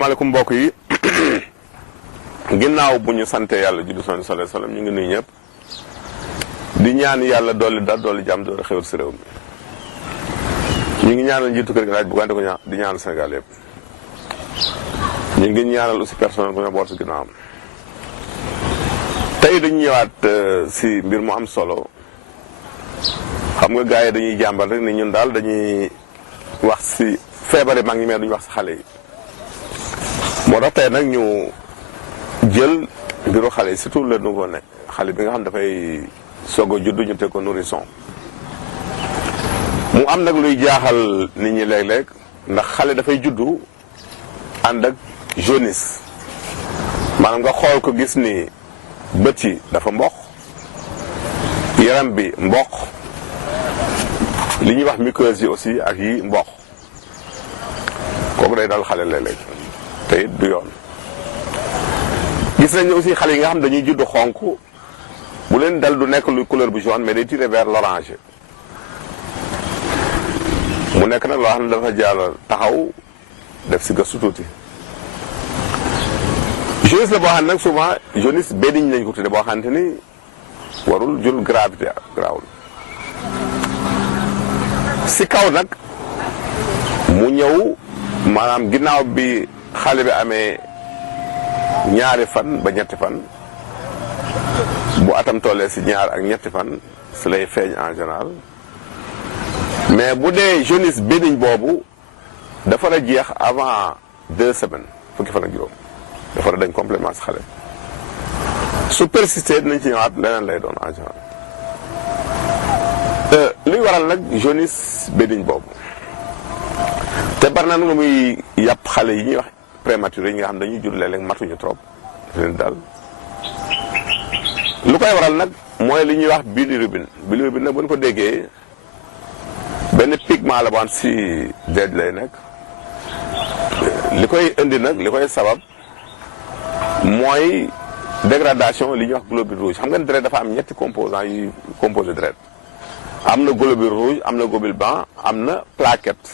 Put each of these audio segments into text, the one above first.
maaleykum mbokk yi ginnaaw bu ñu sante yàlla julli sallallahu alayhi wasallam ñu ngi nuyu ñëpp di ñaan yàlla dolli dal dolli jàmm doole xewal si réew mi ñu ngi ñaanal njiitu kër gi laaj bu gante ko di ñaanal Sénégal yëpp ñu ngi ñaanal aussi personnel bu ñu boot si ginnaawam tey dañu ñëwaat si mbir mu am solo xam nga gars yi dañuy jàmbal rek ni ñun daal dañuy wax si feebari mag ñi mais duñu wax si xale yi moo tax tey nag ñu jël mbiru xale yi surtout le nouveau-né xale bi nga xam dafay soog a judd ñu teg ko nourrisson mu am nag luy jaaxal nit ñi léeg-léeg ndax xale dafay juddu ànd ak jaunisse maanaam nga xool ko gis ni bët yi dafa mboq yaram bi mboq li ñuy wax muqueuse yi aussi ak yi mboq kooku day dal xale léeg-léeg te it du yoon gis nañ aussi xale yi nga xam dañuy judd xonk bu leen dal du nekk lu couleur bu jaune mais day tirer vers l'orange mu nekk nag loo xam ne dafa jaar taxaw def si gëstu tuuti jaunisse la boo xam ne nag souvent jaunisse bénigne lañ ko tudde boo xamante ni warul jur gravité grawul si kaw nag mu ñëw maanaam ginnaaw bi xale bi amee ñaari fan ba ñetti fan bu atam tollee si ñaar ak ñetti fan si lay feeñ en général mais bu dee jaunisse bénigne boobu dafa la jeex avant 2 semaines fukki fan ak juróom dafa la dañ complètement si xale su persister dinañ ci ñëwaat leneen lay doon en général luy waral nag jaunisse bénigne boobu te bari na lu muy yàpp xale yi ñuy wax prématuré yi nga xam dañuy jur léeg-léeg matuñu trop leen daal lu koy waral nag mooy li ñuy wax bilirubine bilirubine nag bu ñu ko déggee benn pigment la boo si deej lay nekk li koy indi nag li koy sabab mooy dégradation li ñuy wax globule rouge xam nga ne deret dafa am ñetti composants yu composé deret am na globule rouge am na globule blanc am na plaquette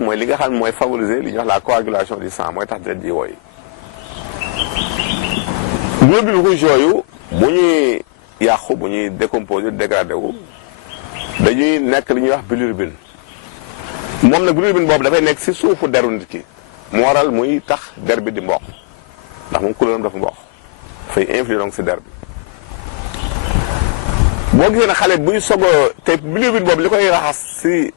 mooy li nga xam ne mooy favoriser li ñuy wax la coagulation du sang mooy tax deret ji wooy globule rouge yooyu bu ñuy yàqu bu ñuy décomposé dégradé wu dañuy nekk li ñuy wax bilirubine moom nag bilirubine boobu dafay nekk si suufu deru nit ki mu waral muy tax der bi di mboq ndax moom couleur am dafa mboq dafay influer donc si der bi boo gisee ne xale buy sogo te bilirubine boobu li koy raxas si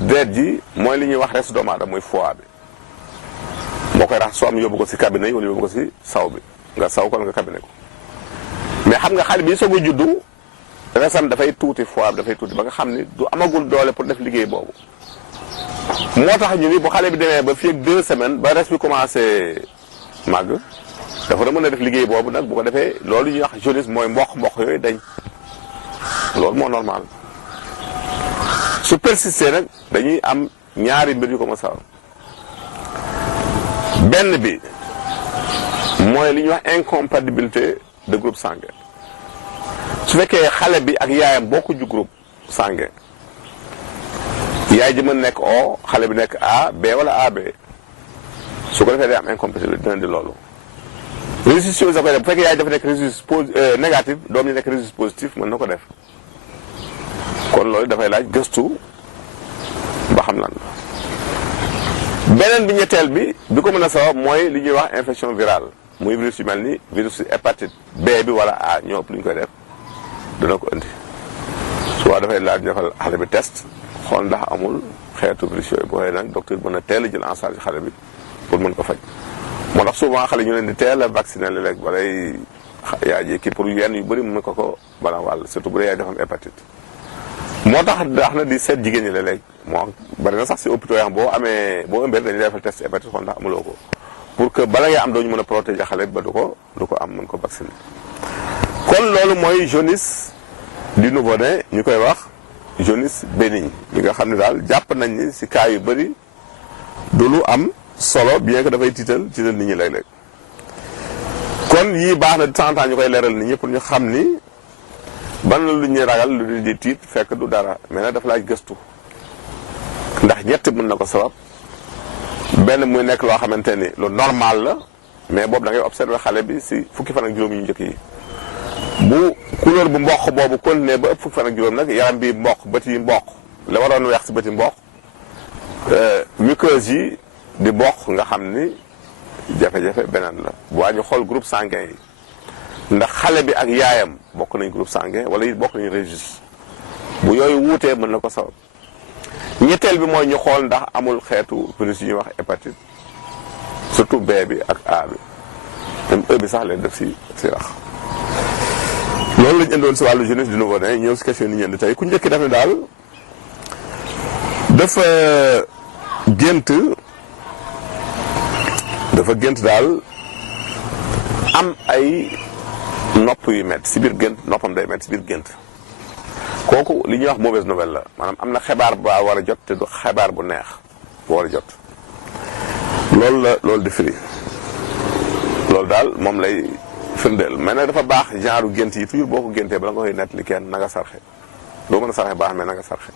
deret ji mooy li ñuy wax reste doomu aadama muy foie bi moo koy raxas soo am yóbbu ko si cabinet yi wala yóbbu ko si saw bi nga saw ko nga cabinet ko mais xam nga xale bi soog a juddu resam dafay tuuti foie bi dafay tuuti ba nga xam ni du amagul doole pour def liggéey boobu moo tax ñu ni bu xale bi demee ba fii ak 2 semaines ba res bi commencé màgg dafa mën a def liggéey boobu nag bu ko defee loolu ñuy wax jaunisse mooy mboq yooyu dañ loolu moo normal su persister nag dañuy am ñaari mbir yu ko mos a benn bi mooy li ñuy wax incompatibilité de groupe sanguin su fekkee xale bi ak yaayam bokku ju groupe sanguin yaay ji mën nekk O xale bi nekk A B wala AB su ko defee day am incompatibilité dina di loolu résus da koy def bu fekkee yaay dafa nekk résus négatif doom ñi nekk résus positif mën na ko def kon loolu dafay laaj gëstu ba xam lan la beneen bi ñetteel bi ko mën a sabab mooy li ñuy wax infection virale muy virus yu mel ni virus hépatite B bi wala A ñoo ëpp lu ñu koy def dana ko indi soit dafay laaj ñu defal xale bi test xool ndax amul xeetu virus yooyu boo xëyee nag docteur mën a teel a jël en charge xale bi pour mën ko faj moo tax souvent xale ñu leen di teel a vacciner léeg balay yaay ji kii pour yenn yu bëri mën na ko bala wàll surtout bu dee yaay dafa am hépatite moo tax daax na di seet jigéen ñi léeg-léeg moo bari na sax si hôpitaux yi boo ëmbee dañuy defal test hépatite xool ndax amuloo ko pour que bala ngay am dooñu mën a protéger xale bi ba du ko am mën ko vacciner kon loolu mooy jaunisse du nouveau-né ñu koy wax jaunisse bénigne bi nga xam ne daal jàpp nañ ni si cas yu bëri du lu am solo bien que dafay tiital nit ñi léeg-léeg kon yii baax na de temps en temps ñu koy leeral nit ñi pour ñu xam ni ban la lu ñuy ragal lu di tiit fekk du dara mais nag dafa laaj gëstu ndax ñett mën na ko sabab benn muy nekk loo xamante ni lu normal la mais boobu da ngay observer xale bi si fukki fan ak juróom yu njëkk yi bu couleur bu mboq boobu continuer ba ëpp fukki fan ak juróom nag yaram bi mboq bët yi mboq la waroon weex si bët yi mboq muqueuse yi di mboq nga xam ni jafe-jafe beneen la bu waa ñu xool groupe sanguin yi ndax xale bi ak yaayam bokk nañ groupe sanguin wala it bokk nañ registre bu yooyu wuutee mën na ko sabab ñetteel bi mooy ñu xool ndax amul xeetu virus yi ñuy wax hépatite surtout B bi ak A bi même E bi sax leen def si rax loolu lañ indoon si wàllu jeunesse du nouveau-né ñëw si question ni ñeent tey ku njëkki def ne daal dafa gént daal am ay nopp yu métti si biir gént noppam day métti si biir gént kooku li ñuy wax mauvaise nouvelle la maanaam am na xibaar ba war a jot te du xibaar bu neex bu war a jot loolu di firi loolu daal moom lay firndeel mais nag dafa baax genre gént yi toujours boo ko géntee bala nga koy nettali kenn na nga sarxe doo mën a sarxe baax mais na nga sarxe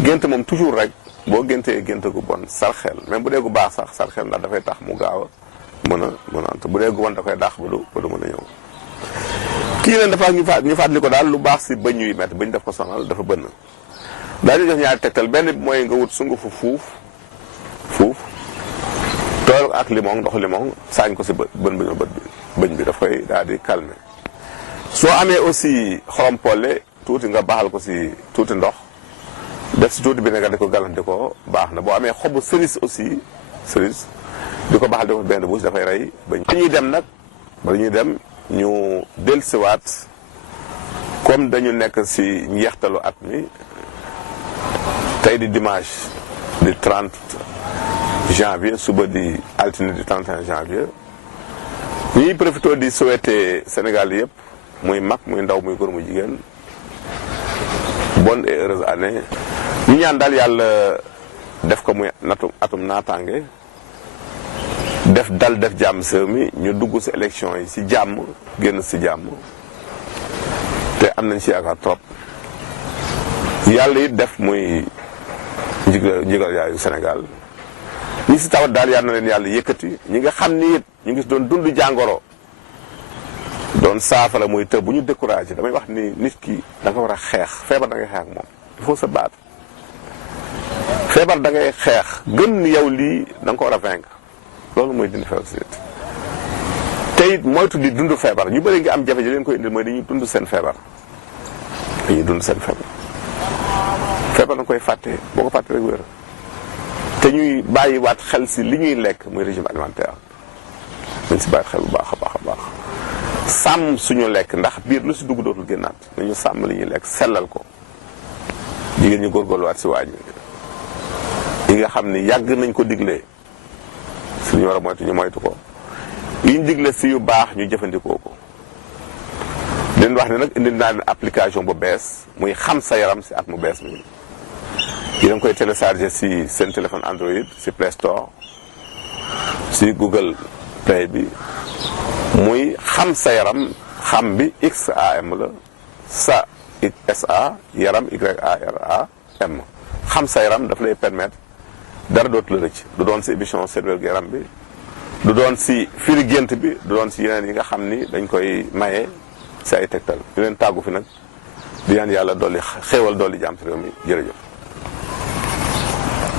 gént moom toujours rek boo géntee gént gu bon sarxeel même bu dee gu baax sax sarxeel ndax dafay tax mu gaaw a mën a ant bu dee gu bon da koy daax ba du mën a ñëw kii leen dafa ñu fàttali ko daal lu baax si bëñ yuy métti bëñ daf ko sonal dafa bënn daañu jox ñaari tegtal benn bi mooy nga wut sungufu fuuf tool ak limon ndox limon saañ ko si bëñ bi daf koy daal di calmer soo amee aussi xorom polle tuuti nga baaxal ko si tuuti ndox def si tuuti bi nga di ko galante ko baax na boo amee xobu cerise aussi cerise di ko baaxal di ko benn bouche dafay rey bëñ dañuy dem nag ba ñuy dem ñu dellusiwaat comme dañu nekk si njeextalu at mi tey di dimanche di 30 janvier suba di altine di 31 janvier ñuy profité di souhaiter Sénégal yëpp muy mag muy ndaw muy góor muy jigéen bonne et heureuse année ñu ñaan daal yàlla def ko muy atum naataange def jàmm réew mi ñu dugg si élection yi si jàmm génn si jàmm te am nañ si yaakaar trop yàlla it def muy njigal yaayu Sénégal ñi si tawat daal yal na leen yàlla yëkkati ñi nga xam ni it ñu ngi doon dund jàngoro doon saafara muy të bu ñu découragé damay wax ni nit ki da nga war a xeex feebar da ngay xeex ak moom il faut se battre feebar da ngay xeex gën ni yow lii da nga ko war a vaincre loolu mooy dindi feebar si te it moytu di dund feebar ñu bëri ngi am jafe-jafe leen koy indil mooy dañuy dund seen feebar feebar da nga koy fàtte boo ko fàtte rek wér te ñuy bàyyiwaat xel si li ñuy lekk muy régime alimentaire dañ si bàyyi xel bu baax a baax a baax sàmm suñu lekk ndax biir lu si dugg dootul génnaat nañu sàmm li ñuy lekk sellal ko jigéen ñu góorgóorluwaat si waañ yi nga xam ni yàgg nañ ko diglee si lu ñu war a moytu ñu moytu ko yi ñu digle si yu baax ñu jëfandikoo ko leen wax ne nag indi naa leen application bu bees muy xam sa yaram si at mu bees mi yi da nga koy télécharger si seen téléphone Android si Play Store si Google Play bi muy xam sa yaram xam bi XAM la sa SA yaram YARAM xam sa yaram daf lay permettre dara dootu la rëcc du doon si émission seen wérgu yaram bi du doon si firi gént bi du doon si yeneen yi nga xam ni dañ koy maye si ay tegtal di leen tàggu fi nag di ñaan yàlla dolli xéewal dolli jàmm ci réew mi jërëjëf